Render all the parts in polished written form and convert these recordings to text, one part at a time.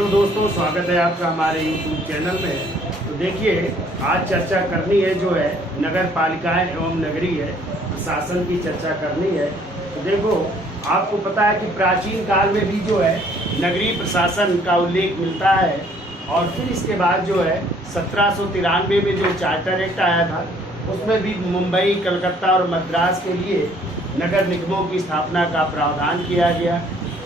Hello दोस्तों, स्वागत है आपका हमारे YouTube चैनल में। तो देखिए, आज चर्चा करनी है जो है नगर पालिकाएँ एवं नगरीय प्रशासन की चर्चा करनी है। तो देखो, आपको पता है कि प्राचीन काल में भी जो है नगरीय प्रशासन का उल्लेख मिलता है और फिर इसके बाद जो है 1793 में जो चार्टर एक्ट आया था उसमें भी मुंबई, कलकत्ता और मद्रास के लिए नगर निगमों की स्थापना का प्रावधान किया गया।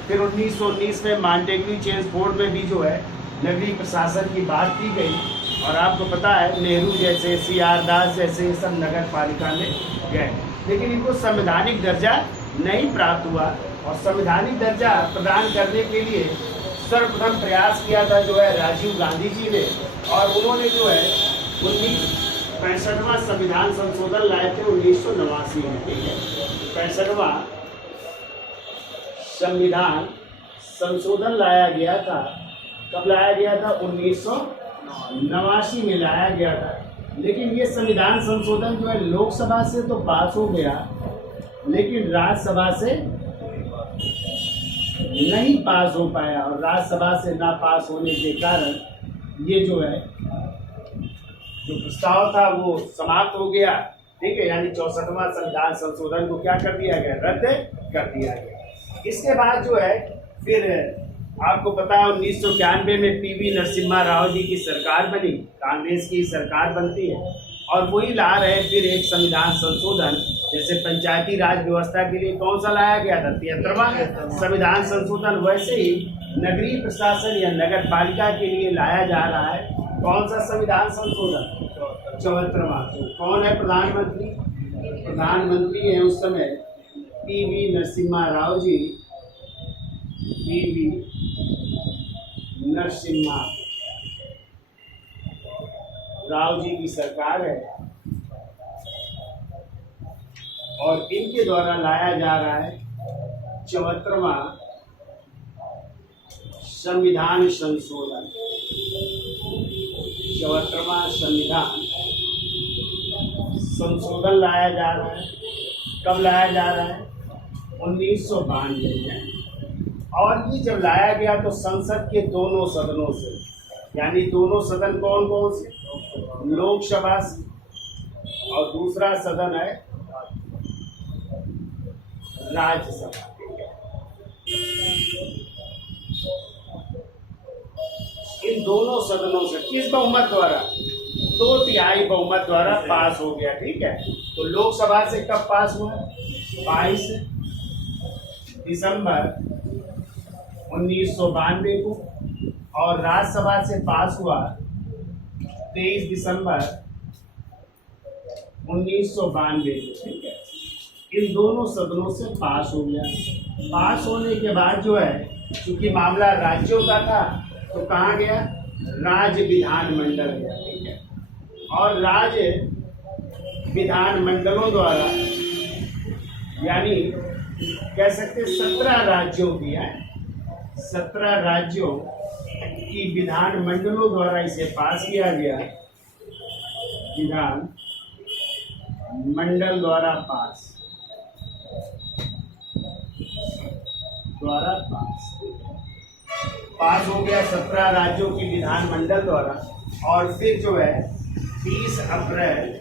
फिर 1919 में मॉन्टेग्यू चेम्सफोर्ड में भी जो है नगरीय प्रशासन की बात की गई और आपको पता है नेहरू जैसे, CR दास जैसे सब नगर पालिका में गए, लेकिन इनको संवैधानिक दर्जा नहीं प्राप्त हुआ। और संवैधानिक दर्जा प्रदान करने के लिए सर्वप्रथम प्रयास किया था जो है राजीव गांधी जी ने, और उन्होंने जो है 1965वां संविधान संशोधन लाए थे 1989 में। ठीक है, 65वां संविधान संशोधन लाया गया था। कब लाया गया था? 1989 में लाया गया था। लेकिन ये संविधान संशोधन जो है लोकसभा से तो पास हो गया, लेकिन राज्यसभा से नहीं पास हो पाया, और राज्यसभा से ना पास होने के कारण ये जो है जो प्रस्ताव था वो समाप्त हो गया। ठीक है, यानी 64वां संविधान संशोधन को क्या कर दिया गया? रद्द कर दिया गया। इसके बाद जो है फिर आपको पता है 1991 में PV नरसिम्हा राव जी की सरकार बनी, कांग्रेस की सरकार बनती है, और वही ला रहे फिर एक संविधान संशोधन। जैसे पंचायती राज व्यवस्था के लिए कौन सा लाया गया था? 73वां संविधान संशोधन। वैसे ही नगरीय प्रशासन या नगर पालिका के लिए लाया जा रहा है कौन सा संविधान संशोधन? 74वां। तो कौन है प्रधानमंत्री? प्रधानमंत्री है उस समय PV नरसिम्हा राव जी। PV नरसिम्हा राव जी की सरकार है और इनके द्वारा लाया जा रहा है 74वां संविधान संशोधन। 74वां संविधान संशोधन लाया जा रहा है। कब लाया जा रहा है? 1992 में। और ये जब लाया गया तो संसद के दोनों सदनों से, यानी दोनों सदन कौन कौन से? लोकसभा से, और दूसरा सदन है राज्यसभा। इन दोनों सदनों से किस बहुमत द्वारा? 2/3 बहुमत द्वारा पास हो गया। ठीक है, तो लोकसभा से कब पास हुआ? 22 दिसंबर 1992 को, और राज्यसभा से पास हुआ 23 दिसंबर 1992 को। ठीक है, इन दोनों सदनों से पास हो गया। पास होने के बाद जो है क्योंकि मामला राज्यों का था तो कहाँ गया? राज्य विधानमंडल गया। ठीक है, और राज्य विधानमंडलों द्वारा, यानी कह सकते 17 राज्यों की है, 17 राज्यों की विधानमंडलों द्वारा इसे पास किया गया। विधान मंडल द्वारा पास हो गया 17 राज्यों की विधानमंडल द्वारा। और फिर जो है 30 अप्रैल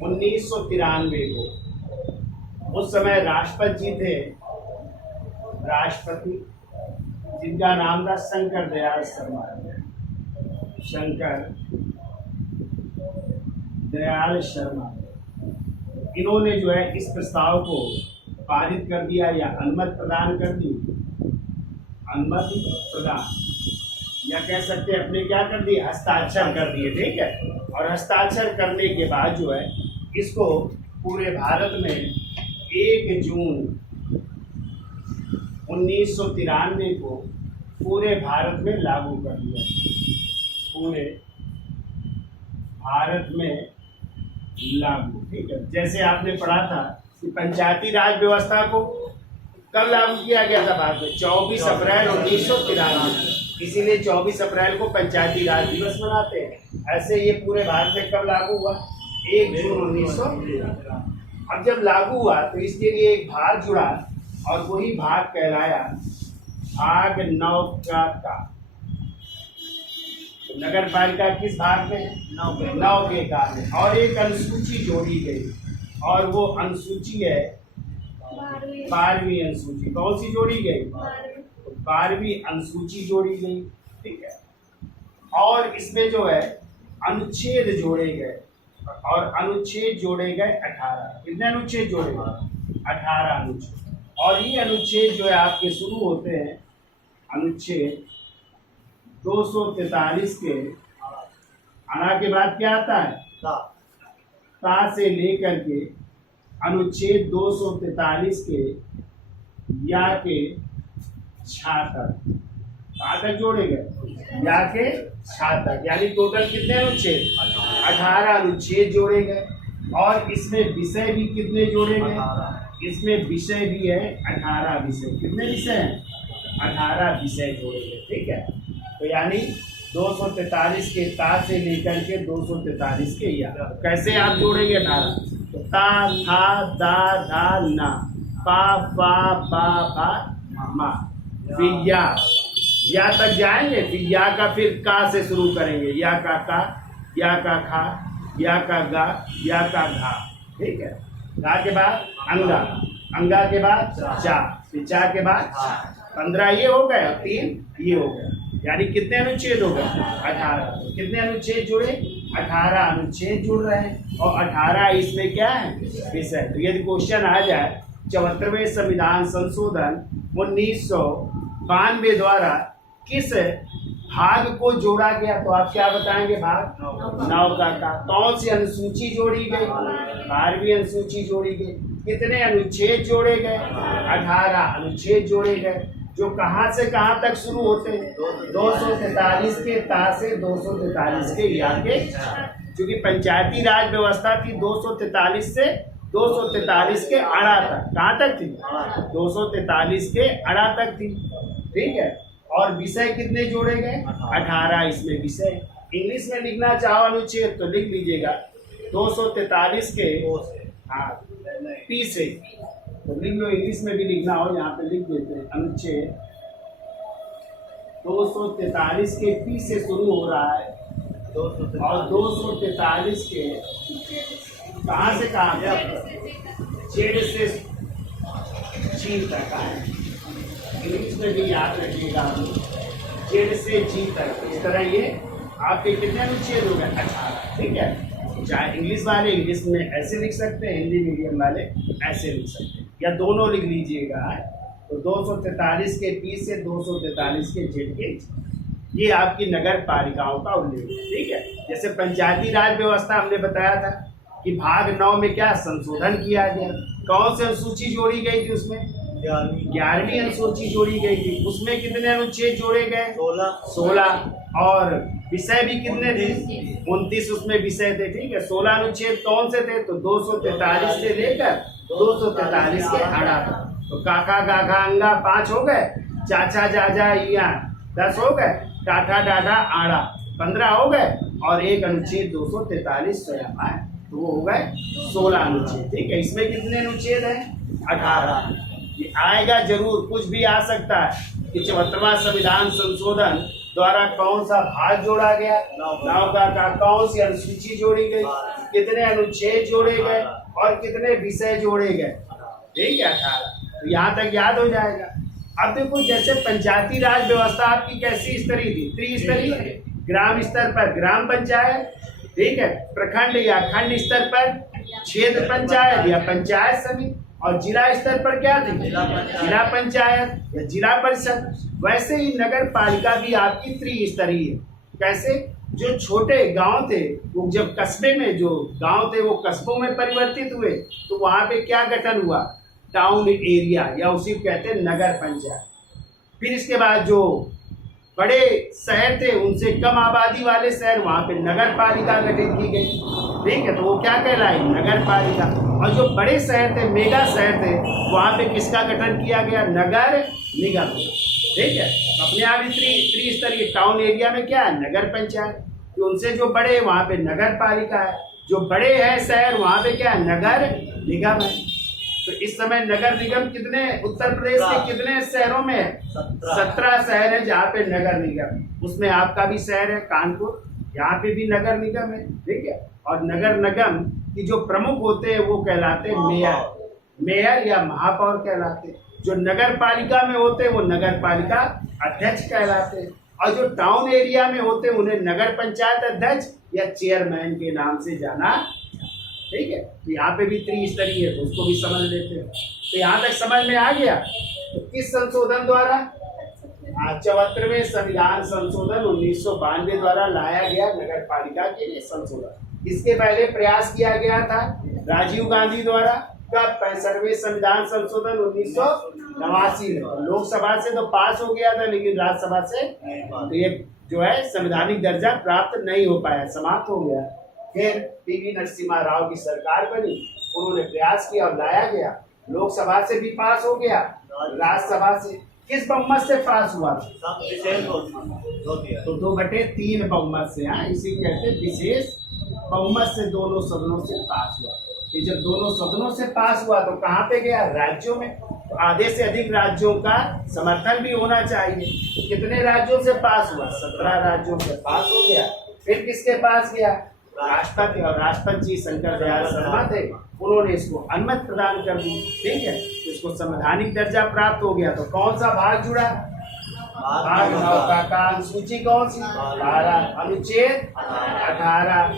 1993 को, उस समय राष्ट्रपति जी थे, राष्ट्रपति जिनका नाम था शंकर दयाल शर्मा। शंकर दयाल शर्मा, इन्होंने जो है इस प्रस्ताव को पारित कर दिया या अनुमति प्रदान कर दी। अनुमति प्रदान, या कह सकते हैं अपने क्या कर दिए? हस्ताक्षर कर दिए। ठीक है, और हस्ताक्षर करने के बाद जो है इसको पूरे भारत में 1 जून 1993 को पूरे भारत में लागू कर दिया। पूरे भारत में लागू। ठीक है, जैसे आपने पढ़ा था कि पंचायती राज व्यवस्था को कब लागू किया गया था भारत में? 24 अप्रैल 1993। इसीलिए 24 अप्रैल को पंचायती राज दिवस मनाते हैं। ऐसे ये पूरे भारत में कब लागू हुआ? 1 जून 1993। अब जब लागू हुआ तो इसके लिए एक भाग जुड़ा और वही भाग कहलाया भाग 9 का तो नगर पालिका किस भाग में? 9 के का में। और एक अनुसूची जोड़ी गई और वो अनुसूची है 12वीं अनुसूची। कौन सी जोड़ी गई? 12वीं अनुसूची जोड़ी गई। ठीक है। और इसमें जो है अनुच्छेद जोड़े गए और अनुच्छेद जोड़े गए 18। कितने अनुच्छेद जोड़े गए? 18 अनुच्छेद। और ये अनुच्छेद जो है आपके शुरू होते हैं अनुच्छेद 243 के आना के बाद क्या आता है? ता से लेकर के अनुच्छेद 243 के या के छा तक। कहाँ तक जोड़े गए? या के छा तक। यानी टोटल कितने अनुच्छेद? 18 अनुच्छेद जोड़े गए। और इसमें विषय भी कितने जोड़े गए? इसमें विषय भी है 18 विषय। कितने विषय हैं? 18 विषय जोड़े गए। ठीक है। तो यानी 243 के ता से लेकर के 243 के या। कैसे आप जोड़ेंगे 18? तो ता था दा धा ना पा पा बा भा मा। फिर या तक जाएंगे। फिर या का फिर का से शुरू करेंगे। या का या का खा, या का गा, या का घा। ठीक है। गा के बाद अंगा, अंगा के बाद चा, फिर चा के बाद 15 ये हो गए, 3 ये हो गए। यानी कितने अनुच्छेद हो गए? 18। कितने अनुच्छेद जुड़े? 18 अनुच्छेद जुड़ रहे हैं। और 18 इसमें क्या है? विषय। तो यदि क्वेश्चन आ जाए 74वें संविधान संशोधन 1992 द्वारा किस भाग को जोड़ा गया, तो आप क्या बताएंगे? भाग 9 का। कौन सी अनुसूची जोड़ी गई? 12वीं अनुसूची जोड़ी गई। कितने अनुच्छेद जोड़े गए? 18 अनुच्छेद जोड़े गए, जो कहां से कहां तक शुरू होते हैं? 243 के ता से 243 के या के। क्योंकि पंचायती राज व्यवस्था थी 243 से 243 के अड़ा तक। कहाँ तक थी? 243 के अड़ा तक थी। ठीक है। और विषय कितने जोड़े गए? 18 इसमें विषय। इंग्लिश में लिखना चाहो अनुच्छेद तो लिख लीजिएगा 243 के हाँ पी से, तो लिख लो। इंग्लिश में भी लिखना हो यहाँ पे लिख देते हैं अनुच्छेद 243 के पी से शुरू हो रहा है और 243 के कहाँ से कहाँ जेड से जी तक है। इंग्लिश में भी याद रखिएगा जेड से जी तक। इस तरह ये आपके कितने अनुच्छेद हो गए? 18। ठीक है। चाहे इंग्लिश वाले इंग्लिश में ऐसे लिख सकते हैं, हिंदी मीडियम वाले ऐसे लिख सकते हैं, या दोनों लिख लीजिएगा। तो 243 के पी से 243 के जेड के, ये आपकी नगर पालिकाओं का उल्लेख है। ठीक है। जैसे पंचायती राज व्यवस्था हमने बताया था कि भाग 9 में क्या संशोधन किया गया। कौन सी अनुसूची जोड़ी गई थी? उसमें 11वीं अनुसूची जोड़ी गई थी। उसमें कितने अनुच्छेद जोड़े गए? 16। और विषय भी कितने थे? 29 उसमें विषय थे। ठीक है। 16 अनुच्छेद कौन से थे? तो 243 से लेकर 243 के अड़ा तक। तो काका गाघा अंगा 5 हो गए, चाचा जाजा इया 10 हो गए, टाटा डाडा आड़ा 15 हो गए, और एक अनुच्छेद 243 स्वयं आए, तो वो हो गए 16 अनुच्छेद। ठीक है। इसमें कितने अनुच्छेद हैं? 18। ये आएगा जरूर, कुछ भी आ सकता है कि 74वां संविधान संशोधन द्वारा कौन सा भाग जोड़ा गया, 9 का कौन सी अनुसूची जोड़ी गई, कितने अनुच्छेद जोड़े गए और कितने विषय जोड़े गए। ठीक है। 18। तो यहाँ तक याद हो जाएगा। अब देखो, जैसे पंचायती राज व्यवस्था आपकी कैसी स्तरीय थी? त्रिस्तरीय। ग्राम स्तर पर ग्राम पंचायत, ठीक है, प्रखंड या खंड स्तर पर क्षेत्र पंचायत या पंचायत समिति, और जिला स्तर पर क्या थी? जिला पंचायत या जिला परिषद। वैसे ही नगर पालिका भी आपकी त्रिस्तरीय। कैसे? जो छोटे गांव थे वो जब कस्बे में, जो गांव थे वो कस्बों में परिवर्तित हुए, तो वहां पे क्या गठन हुआ? टाउन एरिया, या उसी को कहते हैं नगर पंचायत। फिर इसके बाद जो बड़े शहर थे, उनसे कम आबादी वाले शहर, वहां पे नगर पालिका गठित की गई। ठीक है। तो वो क्या कहलाई? नगर पालिका। और जो बड़े शहर थे, मेगा शहर थे, वहां पे किसका गठन किया गया? नगर निगम। ठीक है। अपने आप ही त्रिस्तरीय। टाउन एरिया में क्या है? नगर पंचायत। तो उनसे जो बड़े है वहां पे नगर पालिका है, जो बड़े हैं शहर वहां पे क्या है? नगर निगम है। तो इस समय नगर निगम कितने उत्तर प्रदेश के कितने शहरों में है? 17 शहर है जहाँ पे नगर निगम। उसमें आपका भी शहर है कानपुर, यहाँ पे भी नगर निगम है, ठीक है। और नगर निगम की जो प्रमुख होते हैं वो कहलाते हैं मेयर, मेयर या महापौर कहलाते हैं। जो नगर पालिका में होते हैं वो नगर पालिका अध्यक्ष कहलाते हैं। और जो टाउन एरिया में होते हैं उन्हें नगर पंचायत अध्यक्ष या चेयरमैन के नाम से जाना, ठीक है। तो यहाँ पे भी त्रिस्तरीय है, तो उसको भी समझ लेते हैं। तो यहाँ तक समझ में आ गया। तो किस संशोधन द्वारा? 74वें संविधान संशोधन 1992 द्वारा लाया गया नगर पालिका के लिए संशोधन। इसके पहले प्रयास किया गया था राजीव गांधी द्वारा, कब? 65वें संविधान संशोधन 1989 में। लोकसभा से तो पास हो गया था, लेकिन राज्यसभा से तो ये जो है संवैधानिक दर्जा प्राप्त नहीं हो पाया, समाप्त हो गया। फिर पीवी नरसिम्हा राव की सरकार बनी, उन्होंने प्रयास किया और लाया गया। लोकसभा से भी पास हो गया, राज्यसभा से किस बहुमत से पास हुआ? तो 2/3 बहुमत से। हाँ, इसी कहते विशेष बहुमत से दोनों सदनों से पास हुआ। ये जब दोनों सदनों से पास हुआ तो कहाँ पे गया? राज्यों में। तो आधे से अधिक राज्यों का समर्थन भी होना चाहिए। तो कितने राज्यों से पास हुआ? 17 राज्यों से पास हो गया। फिर किसके पास गया? राष्ट्रपति, और राष्ट्रपति जी शंकर दयाल शर्मा थे, उन्होंने इसको अनुमति प्रदान कर दी, ठीक है। तो इसको संवैधानिक दर्जा प्राप्त हो गया। तो कौन सा भाग जुड़ा? भाग 9 का अनुसूची कौन सी? 12, अनुच्छेद 18,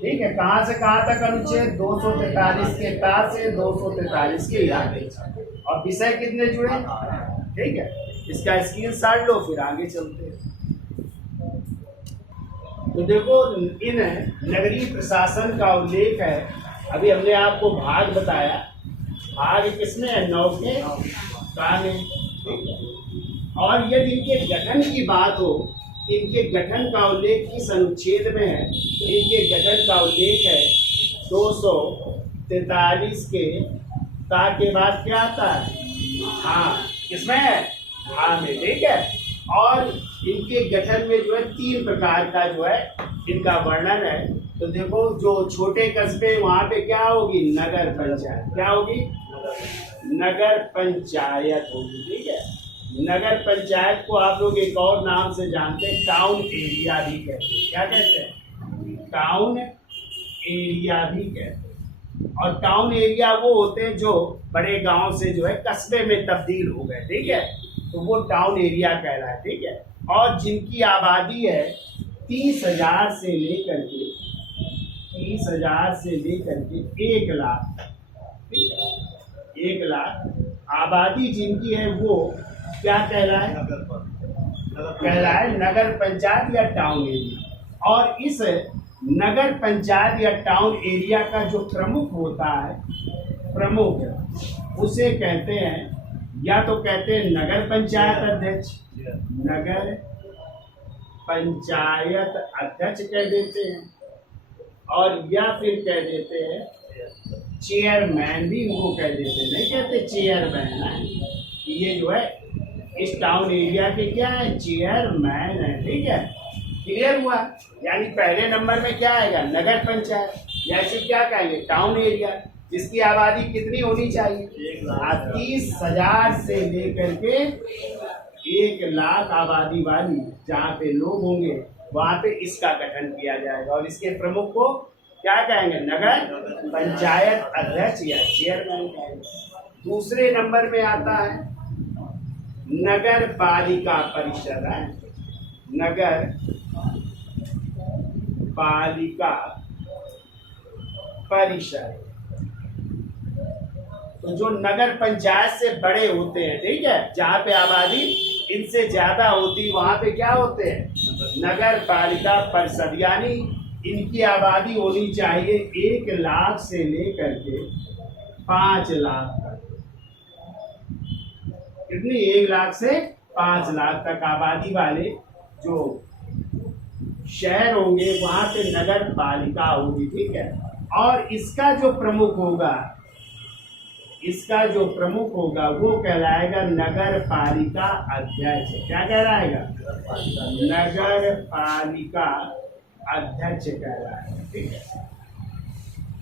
ठीक है। कहाँ से कहाँ तक अनुच्छेद? 243 के ता से 243 के या। और विषय कितने जुड़े? ठीक है, इसका स्क्रीनशॉट लो, फिर आगे चलते हैं। तो देखो, इन नगरीय प्रशासन का उल्लेख है। अभी हमने आपको भाग बताया, भाग किसमें है? 9 के का में। और यदि इनके गठन की बात हो, इनके गठन का उल्लेख किस अनुच्छेद में है? इनके गठन का उल्लेख है 243 के ता के बाद क्या आता है? हाँ, किसमें है? हाँ में, ठीक है। और इनके गठन में जो है 3 प्रकार का जो है इनका वर्णन है। तो देखो, जो छोटे कस्बे वहां पे क्या होगी? नगर पंचायत। क्या होगी? नगर पंचायत होगी, ठीक है। नगर पंचायत को आप लोग एक और नाम से जानते हैं, टाउन एरिया भी कहते हैं। क्या कहते हैं? टाउन एरिया भी कहते हैं। और टाउन एरिया वो होते हैं जो बड़े गांव से जो है कस्बे में तब्दील हो गए, ठीक है। तो वो टाउन एरिया कहलाए, ठीक है। और जिनकी आबादी है 30,000 से लेकर के 1 लाख, ठीक है। 1 लाख आबादी जिनकी है वो क्या कहलाए? कहलाए नगर पंचायत या टाउन एरिया। और इस नगर पंचायत या टाउन एरिया का जो प्रमुख होता है, प्रमुख, उसे कहते हैं, या तो कहते हैं नगर पंचायत अध्यक्ष, नगर पंचायत अध्यक्ष कह देते हैं, और या फिर कह देते हैं चेयरमैन भी इनको कह देते हैं। नहीं कहते चेयरमैन है, ये जो है इस टाउन एरिया के क्या है? चेयरमैन है, ठीक है। क्लियर हुआ? यानी पहले नंबर में क्या आएगा? नगर पंचायत, या इसे क्या कहेंगे? टाउन एरिया, जिसकी आबादी कितनी होनी चाहिए? 30,000 से लेकर के 1 लाख आबादी वाली जहाँ पे लोग होंगे वहाँ पे इसका गठन किया जाएगा। और इसके प्रमुख को क्या कहेंगे? नगर पंचायत अध्यक्ष या चेयरमैन कहेंगे। दूसरे नंबर में आता है नगर पालिका परिषद है, नगर पालिका परिषद। तो जो नगर पंचायत से बड़े होते हैं, ठीक है, जहाँ पे आबादी इनसे ज्यादा होती, वहां पे क्या होते हैं? नगर पालिका परिषद। यानी इनकी आबादी होनी चाहिए 1 लाख से लेकर के 5 लाख तक। कितनी? 1 लाख से 5 लाख तक आबादी वाले जो शहर होंगे वहां पे नगर पालिका होगी, ठीक है। और इसका जो प्रमुख होगा वो कहलाएगा नगर पालिका अध्यक्ष। क्या कहलाएगा? नगर पालिका अध्यक्ष कहलाएगा, ठीक है।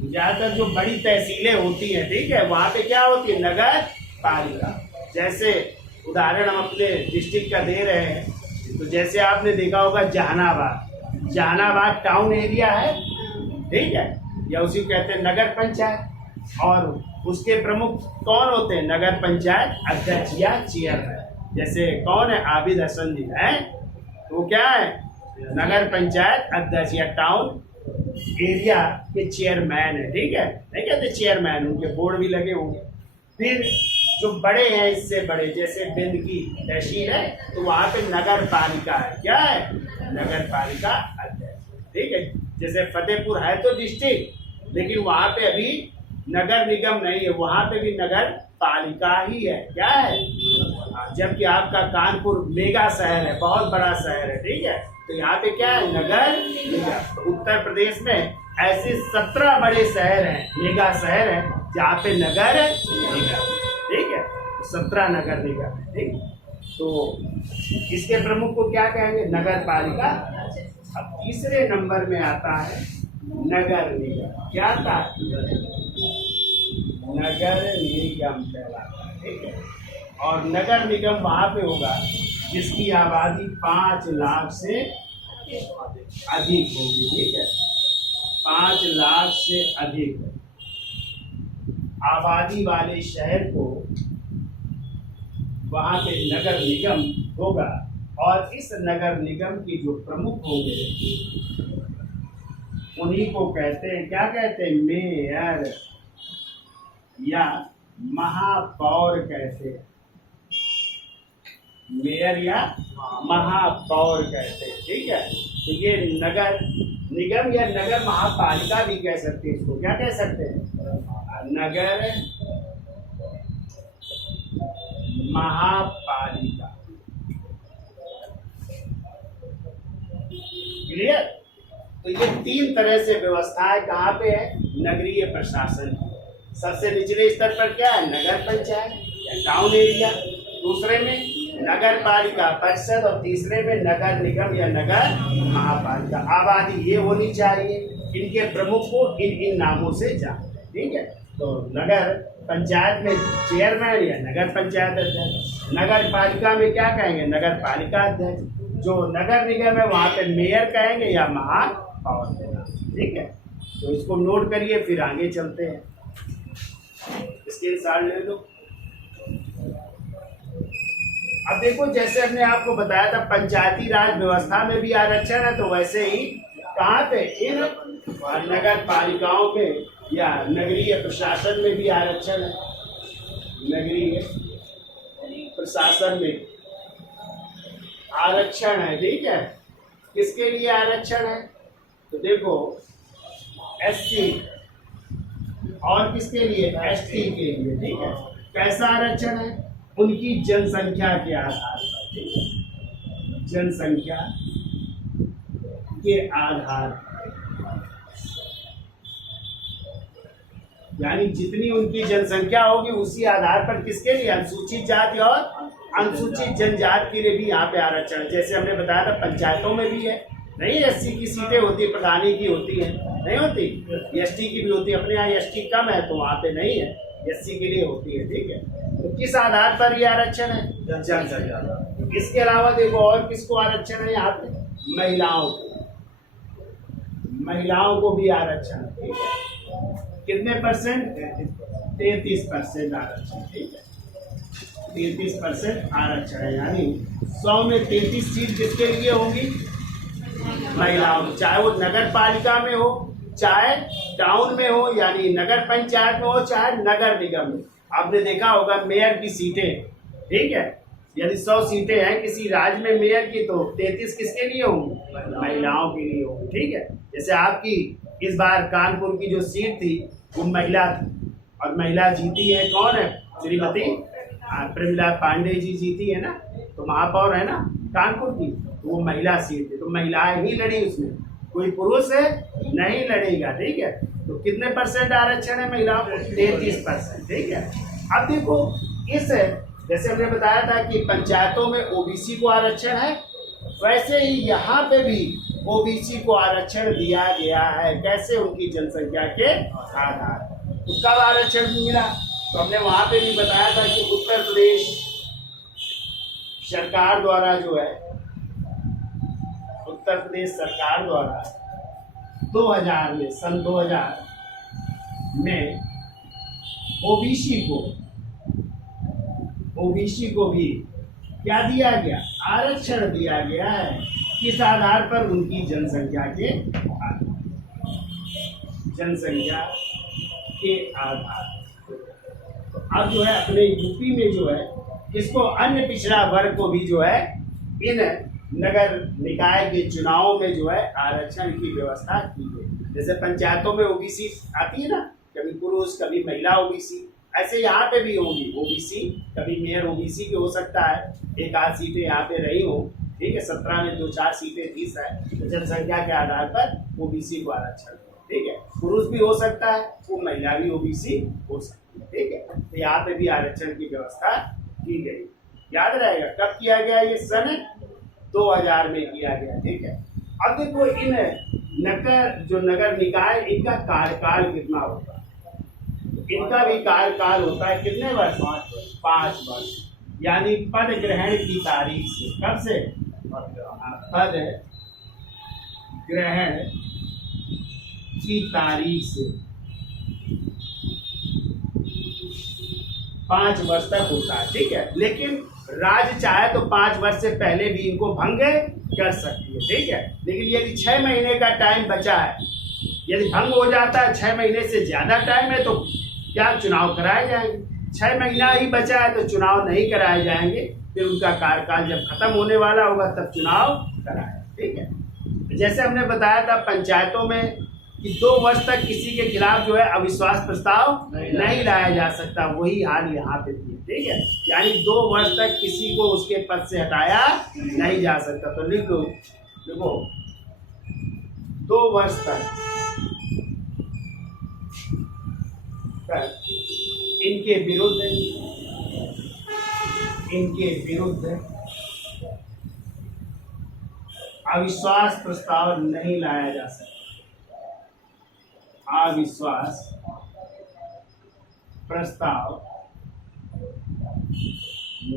ज्यादातर जो बड़ी तहसीलें होती हैं, ठीक है, वहां पे क्या होती है, नगर पालिका। जैसे उदाहरण हम अपने डिस्ट्रिक्ट का दे रहे हैं, तो जैसे आपने देखा होगा जहानाबाद, जहानाबाद टाउन एरिया है, ठीक है, या उसी को कहते हैं नगर पंचायत। और उसके प्रमुख कौन होते हैं, नगर पंचायत अध्यक्ष या चेयरमैन। जैसे कौन है, आबिद हसन जी है, तो क्या है, नगर पंचायत अध्यक्ष या टाउन एरिया के चेयरमैन है, ठीक है, नहीं कहते चेयरमैन, उनके बोर्ड भी लगे होंगे। फिर जो बड़े हैं, इससे बड़े, जैसे बिंद की तहसील है, तो वहां पे नगर पालिका है, क्या है, नगर पालिका अध्यक्ष, ठीक है। जैसे फतेहपुर है तो डिस्ट्रिक्ट, लेकिन वहां पे अभी नगर निगम नहीं है, वहां पे भी नगर पालिका ही है, क्या है। जबकि आपका कानपुर मेगा शहर है, बहुत बड़ा शहर है, ठीक है, तो यहाँ पे क्या है, नगर निगम। उत्तर प्रदेश में ऐसे 17 बड़े शहर हैं, मेगा शहर है, जहाँ पे नगर निगम, ठीक है, 17 नगर निगम, ठीक। तो इसके प्रमुख को क्या कहेंगे, नगर पालिका। अब तीसरे नंबर में आता है नगर निगम। क्या आता है, नगर निगम कहलाता है, ठीक है। और नगर निगम वहां पे होगा जिसकी आबादी 5 लाख से अधिक होगी, ठीक है, 5 लाख से अधिक आबादी वाले शहर को वहां पे नगर निगम होगा। और इस नगर निगम की जो प्रमुख होंगे उन्हीं को कहते हैं, क्या कहते हैं, मेयर या महापौर कहते हैं, मेयर या महापौर कहते हैं, ठीक है। तो ये नगर निगम या नगर महापालिका भी कह सकते हैं, इसको क्या कह सकते हैं, नगर महापालिका। क्लियर। तो ये 3 तरह से व्यवस्थाएं कहाँ पे है, नगरीय प्रशासन। सबसे निचले स्तर पर क्या है, नगर पंचायत या टाउन एरिया, दूसरे में नगर पालिका परिषद, और तीसरे में नगर निगम या नगर महापालिका। आबादी ये होनी चाहिए, इनके प्रमुख को इन नामों से जाने, ठीक है। तो नगर पंचायत में चेयरमैन या नगर पंचायत अध्यक्ष, नगर पालिका में क्या कहेंगे, नगर पालिका अध्यक्ष। जो नगर निगम है वहाँ पे मेयर कहेंगे या महापौर, ठीक है। तो इसको नोट करिए, फिर आगे चलते हैं। इसके साथ ले लो। अब देखो, जैसे हमने आपको बताया था पंचायती राज व्यवस्था में भी आरक्षण है, तो वैसे ही कहाँ पे, इन नगर पालिकाओं में या नगरीय प्रशासन में भी आरक्षण है। नगरीय प्रशासन में आरक्षण है, ठीक है। किसके लिए आरक्षण है, तो देखो एससी, और किसके लिए, एसटी के लिए, ठीक है। कैसा आरक्षण है, उनकी जनसंख्या के आधार पर, ठीक है, जनसंख्या के आधार पर, यानी जितनी उनकी जनसंख्या होगी उसी आधार पर किसके लिए, अनुसूचित जाति और अनुसूचित जनजाति के लिए भी यहाँ पे आरक्षण। जैसे हमने बताया था पंचायतों में भी है, नहीं एससी की सीटें होती है, प्रधानी की होती है, नहीं होती, एसटी की भी होती है। अपने यहाँ एसटी कम है तो वहाँ पे नहीं है, एससी के लिए होती है, ठीक है। तो किस आधार पर ये आरक्षण है, जनसंख्या। इसके अलावा देखो और किसको आरक्षण है यहाँ पे, महिलाओं को, महिलाओं को भी आरक्षण, ठीक है। कितने परसेंट, 33% आरक्षण, ठीक है, 33% आरक्षण है। यानी 100 में 33 सीट किसके लिए होंगी, महिलाओं, चाहे वो नगर पालिका में हो, चाहे टाउन में हो, यानी नगर पंचायत में हो, चाहे नगर निगम में। आपने देखा होगा मेयर की सीटें, ठीक है, यदि 100 सीटें हैं किसी राज्य में मेयर की, तो 33 किसके लिए होंगी, महिलाओं के लिए होंगी, ठीक है। जैसे आपकी इस बार कानपुर की जो सीट थी वो महिला थी, और महिला जीती है, कौन है, श्रीमती प्रमिला पांडे जी जीती है ना, तो महापौर है ना कानपुर की, तो वो महिला सीट थी, तो महिलाएं ही लड़ी उसमें, कोई पुरुष नहीं लड़ेगा, ठीक है। तो कितने परसेंट आरक्षण है महिलाओं को, 33%, ठीक है। अब देखो इस, जैसे हमने बताया था कि पंचायतों में ओबीसी को आरक्षण है, वैसे ही यहाँ पे भी ओबीसी को आरक्षण दिया गया है। कैसे? उनकी जनसंख्या के आधार पर। तो कब आरक्षण मिला? तो हमने वहां पे भी बताया था कि उत्तर प्रदेश सरकार द्वारा जो है, उत्तर प्रदेश सरकार द्वारा 2000 में, सन 2000 में ओबीसी को भी क्या दिया गया? आरक्षण दिया गया है। किस आधार पर? उनकी जनसंख्या के आधार। अब जो है अपने यूपी में जो है इसको अन्य पिछड़ा वर्ग को भी जो है इन नगर निकाय के चुनावों में जो है आरक्षण की व्यवस्था की गई। जैसे पंचायतों में ओबीसी आती है ना, कभी पुरुष कभी महिला ओबीसी, ऐसे यहाँ पे भी होगी ओबीसी। कभी मेयर ओबीसी भी हो सकता है, एक आध सीटें यहाँ पे रही हो, ठीक है। 17 में 2-4 सीटें 30 है, तो जनसंख्या के आधार पर ओबीसी को आरक्षण, ठीक है। पुरुष भी हो सकता है, वो महिला भी ओबीसी हो सकती है, ठीक है। तो यहाँ पे भी आरक्षण की व्यवस्था की गई। याद रहेगा कब किया गया? ये सन 2000 में किया गया, ठीक है। अब देखो इन नगर निकाय, इनका कार्यकाल कितना होता है? इनका भी कार्यकाल होता है कितने वर्ष? 5 वर्ष। यानी पद ग्रहण की तारीख से, कब से? पद ग्रहण की तारीख से 5 वर्ष तक होता है, ठीक है। लेकिन राज्य चाहे तो 5 वर्ष से पहले भी इनको भंग कर सकती है, ठीक है। लेकिन यदि 6 महीने का टाइम बचा है, यदि भंग हो जाता है, 6 महीने से ज्यादा टाइम है, तो क्या चुनाव कराए जाएंगे? 6 महीना ही बचा है तो चुनाव नहीं कराए जाएंगे। फिर उनका कार्यकाल जब खत्म होने वाला होगा तब चुनाव कराए, ठीक है। जैसे हमने बताया था पंचायतों में कि 2 वर्ष तक किसी के खिलाफ जो है अविश्वास प्रस्ताव नहीं लाया जा सकता, वही हाल यहाँ पे भी, ठीक है। यानी 2 वर्ष तक किसी को उसके पद से हटाया नहीं जा सकता। तो लिख लो, देखो 2 वर्ष तक इनके विरुद्ध अविश्वास प्रस्ताव नहीं लाया जा सकता। अविश्वास प्रस्ताव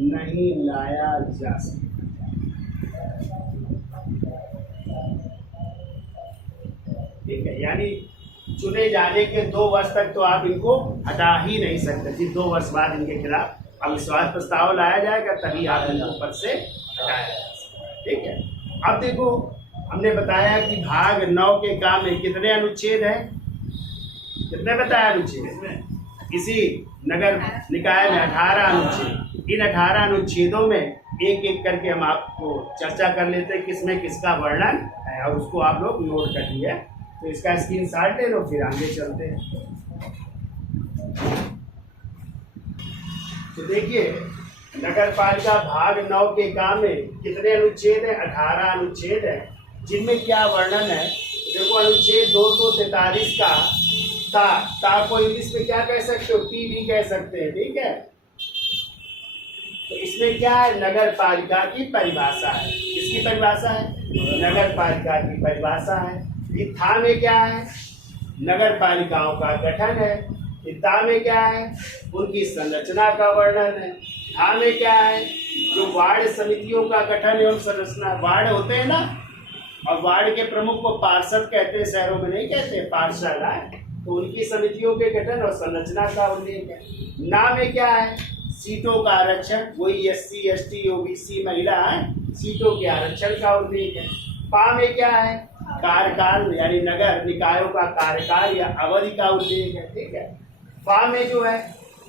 नहीं लाया जा सकता, ठीक है। यानी चुने जाने के 2 वर्ष तक तो आप इनको हटा ही नहीं सकते। जी 2 वर्ष बाद इनके खिलाफ अविश्वास प्रस्ताव लाया जाएगा, तभी आप इनको पद से हटाया जा सकता, ठीक है। अब देखो हमने बताया कि भाग 9 के काम में कितने अनुच्छेद हैं? कितने बताया अनुच्छेद? इसी नगर निकाय में 18 अनुच्छेद। इन 18 अनुच्छेदों में एक एक करके हम आपको चर्चा कर लेते हैं किसमें किसका वर्णन है, और उसको आप लोग नोट कर लिए। तो इसका स्क्रीनशॉट ले लो, फिर आगे चलते हैं। तो देखिए नगर पालिका भाग 9 के काम में कितने अनुच्छेद है? 18 अनुच्छेद है, जिनमें क्या वर्णन है? देखो अनुच्छेद 243 का ता को इंग्लिश में क्या कह सकते हो? टी भी कह सकते हैं, ठीक है। तो इसमें क्या है? नगर पालिका की परिभाषा है। किसकी परिभाषा है? नगर पालिका की परिभाषा है। था में क्या है? नगर पालिकाओं का गठन है। ता में क्या है? उनकी संरचना का वर्णन है। था में क्या है? जो वार्ड समितियों का गठन एवं संरचना। वार्ड होते हैं ना, और वार्ड के प्रमुख को पार्षद कहते हैं, शहरों में नहीं कहते पार्षद है। तो उनकी समितियों के गठन और संरचना का उल्लेख है। ना में क्या है? सीटों का आरक्षण, वही SC ST OBC महिला है, सीटों के आरक्षण का उल्लेख है। पा में क्या है? कार्यकाल, यानी नगर निकायों का कार्यकाल या अवधि का उल्लेख है, ठीक है। फा में जो है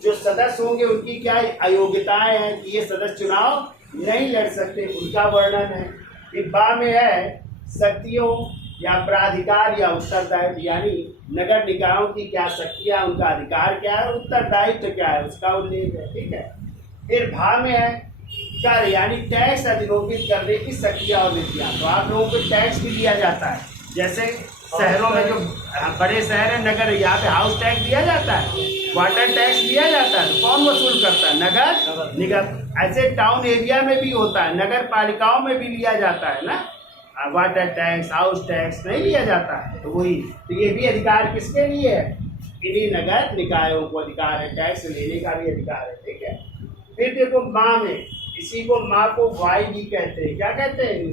जो सदस्य होंगे उनकी क्या अयोग्यताएं हैं कि ये सदस्य चुनाव नहीं लड़ सकते, उनका वर्णन है। फिर बा में है शक्तियों या प्राधिकार या उत्तरदायित्व, यानी नगर निकायों की क्या शक्तियां, उनका अधिकार क्या है, उत्तरदायित्व क्या है, उसका उल्लेख है, ठीक है। फिर भा में है कर, यानी टैक्स अधिरोपित करने की शक्तियां और नीतियां। तो आप लोगों को टैक्स भी दिया जाता है, जैसे शहरों में जो बड़े शहर है नगर, यहाँ पे हाउस टैक्स दिया जाता है, वाटर टैक्स दिया जाता है। तो कौन वसूल करता है? नगर निगम। ऐसे टाउन एरिया में भी होता है, नगर पालिकाओं में भी लिया जाता है ना। वाटर टैक्स, हाउस टैक्स नहीं लिया जाता है। तो वही, तो ये भी अधिकार किसके लिए है? इन्हीं नगर निकायों को अधिकार है, टैक्स लेने का भी अधिकार है, ठीक है। फिर देखो माँ में, इसी को माँ को वाई भी कहते हैं। क्या कहते हैं?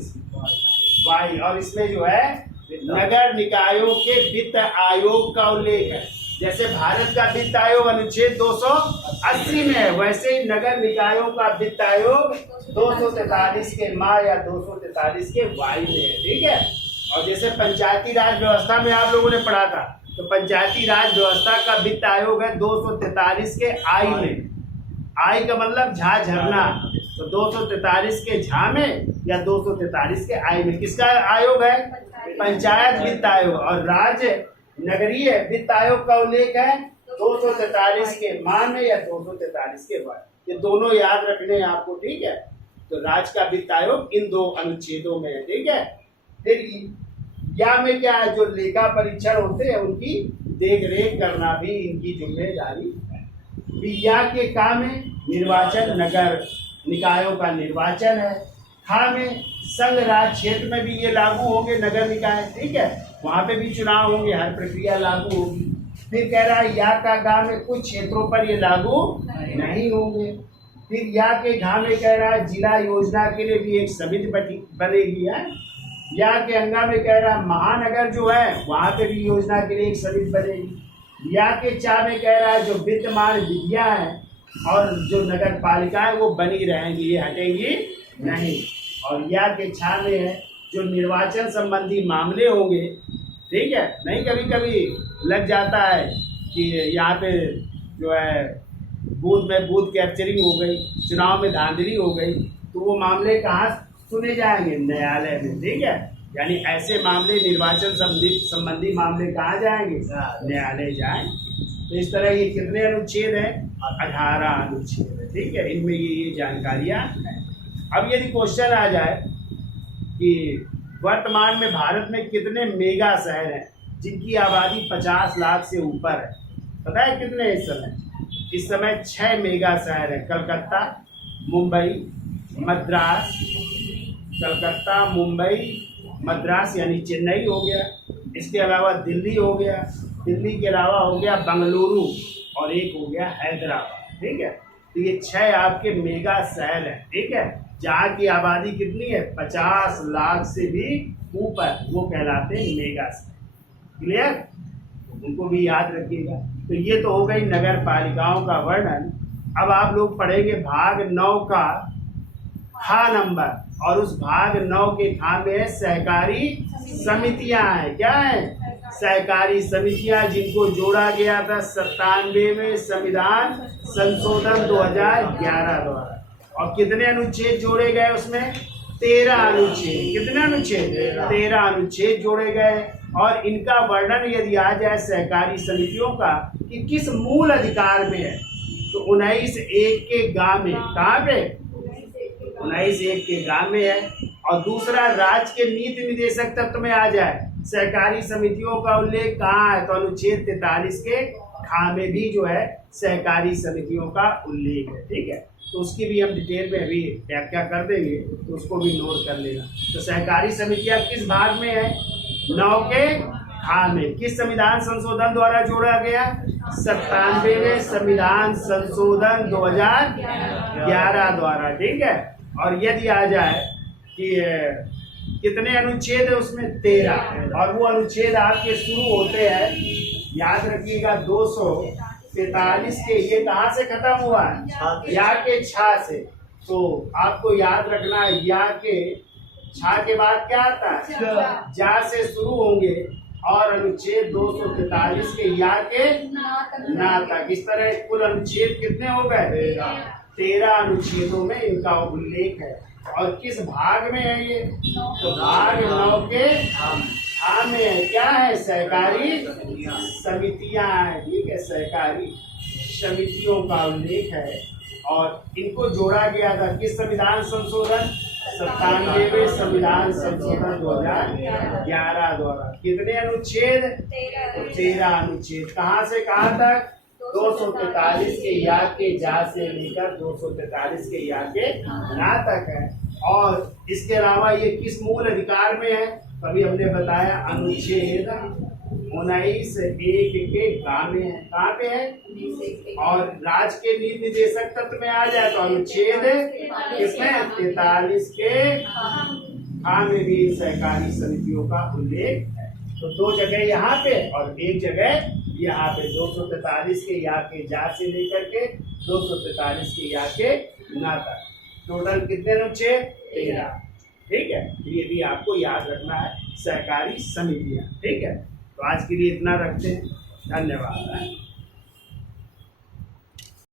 वाई। और इसमें जो है नगर निकायों के वित्त आयोग का उल्लेख है। जैसे भारत का वित्त आयोग अनुच्छेद 280 में है, वैसे ही नगर निकायों का वित्त आयोग 243 के माँ या 243 के वाई में है, ठीक है। और जैसे पंचायती राज व्यवस्था में आप लोगों ने पढ़ा था, तो पंचायती राज व्यवस्था का वित्त आयोग है 243 के आई में। आई का मतलब झा झरना, तो 243 के झा में या 243 के आई में किसका आयोग है? पंचायत वित्त आयोग। और राज्य नगरीय वित्त आयोग का उल्लेख है 243 के मान में या 243 के वाई। ये दोनों याद रखने हैं आपको, ठीक है। तो राज्य का वित्त आयोग इन दो अनुच्छेदों में है, ठीक है। फिर या में क्या है? जो लेखा परीक्षण होते हैं उनकी देख रेख करना भी इनकी जिम्मेदारी है। या के का में निर्वाचन, नगर निकायों का निर्वाचन है। खा में संघ राज क्षेत्र में भी ये लागू होंगे नगर निकाय, ठीक है। वहां पे भी चुनाव होंगे, हर प्रक्रिया लागू होगी। फिर कह रहा है या का गा में कुछ क्षेत्रों पर ये लागू नहीं होंगे। फिर या के घा में कह रहा है जिला योजना के लिए भी एक समिति बनेगी है। या के अंगा में कह रहा है महानगर जो है वहां पे भी योजना के लिए एक समिति बनेगी। या के चा में कह रहा है जो विद्यमान विधियां हैं और जो नगर पालिका है वो बनी रहेंगी, ये हटेंगी नहीं। और या के छा में है जो निर्वाचन संबंधी मामले होंगे, ठीक है। नहीं कभी कभी लग जाता है कि यहाँ पे जो है बूथ में बूथ कैप्चरिंग हो गई, चुनाव में धांधली हो गई, तो वो मामले कहाँ सुने जाएंगे? न्यायालय में, ठीक है। यानी ऐसे मामले, निर्वाचन संबंधी मामले कहाँ जाएंगे? न्यायालय जाएं। तो इस तरह ये कितने अनुच्छेद है? 18 अनुच्छेद है, ठीक है। इनमें ये जानकारियां हैं। अब यदि क्वेश्चन आ जाए कि वर्तमान में भारत में कितने मेगा शहर हैं जिनकी आबादी 50 लाख से ऊपर है? पता है कितने इस समय? इस समय 6 मेगा शहर है। कलकत्ता, मुंबई, मद्रास, कलकत्ता, मुंबई, मद्रास यानी चेन्नई हो गया। इसके अलावा दिल्ली हो गया, दिल्ली के अलावा हो गया बेंगलुरु, और एक हो गया हैदराबाद, ठीक है। तो ये 6 आपके मेगा शहर हैं, ठीक है, जहाँ की आबादी कितनी है? 50 लाख से भी ऊपर, वो कहलाते हैं मेगा शहर। क्लियर? उनको भी याद रखिएगा। तो ये तो हो गई नगर पालिकाओं का वर्णन। अब आप लोग पढ़ेंगे भाग 9 का खा नंबर, और उस भाग 9 के खा में सहकारी समितियां हैं। क्या है? सहकारी समितियां, जिनको जोड़ा गया था 97 में संविधान संशोधन 2011 द्वारा। और कितने अनुच्छेद जोड़े गए उसमें? 13 अनुच्छेद। कितने अनुच्छेद? 13 अनुच्छेद जोड़े गए। और इनका वर्णन यदि आ जाए सहकारी समितियों का कि किस मूल अधिकार में है, तो 19(1) के गांव में, कहाँ पे? 19(1) के गांव में है। और दूसरा राज्य के नीति निर्देशक तत्व में आ जाए सहकारी समितियों का उल्लेख कहाँ है? तो अनुच्छेद 43 के खा में भी जो है सहकारी समितियों का उल्लेख है, ठीक है। तो उसकी भी हम डिटेल में अभी व्याख्या कर देंगे, तो उसको भी नोट कर लेना। तो सहकारी समितियां किस भाग में है? 9 के खा में। किस संविधान संशोधन द्वारा जोड़ा गया? 97 में संविधान संशोधन 2011 द्वारा, ठीक है। और यदि आ जाए कि कितने अनुच्छेद है उसमें? 13। और वो अनुच्छेद आपके शुरू होते हैं, याद रखिएगा, 243 के। ये कहाँ से खत्म हुआ है? या के छा से। तो आपको याद रखना है, या के छा के बाद क्या आता है? जा से शुरू होंगे। और अनुच्छेद 243 के या के ना तक। इस तरह कुल अनुच्छेद कितने हो गए? 13 अनुच्छेदों में इनका उल्लेख है। और किस भाग में है ये? तो भाग 9 के खा में है। क्या है? सहकारी समितियां हैं, ठीक है। सहकारी समितियों का उल्लेख है। और इनको जोड़ा गया था किस संविधान संशोधन? 97 में संविधान संशोधन 2011 द्वारा। कितने अनुच्छेद? 13 अनुच्छेद। कहाँ से कहाँ तक? 243 के या के जा से लेकर 243 के या के ना तक है। और इसके अलावा ये किस मूल अधिकार में है? अभी हमने बताया अनुच्छेद 19(1) के कहाँ में है? कहाँ पे है? और राज्य के नीति निर्देशक तत्व में आ जाए तो अनुच्छेद किसमें? 43 के कहाँ में भी सहकारी समितियों का उल्लेख है। तो 2 जगह यहाँ पे और 1 जगह यहाँ पे 243 के या के जा से लेकर के 243 के या के ना तक। टोटल कितने अनुच्छेद? 13। ठीक है, ये भी आपको याद रखना है, सहकारी समितियां। ठीक है, तो आज के लिए इतना रखते हैं। धन्यवाद।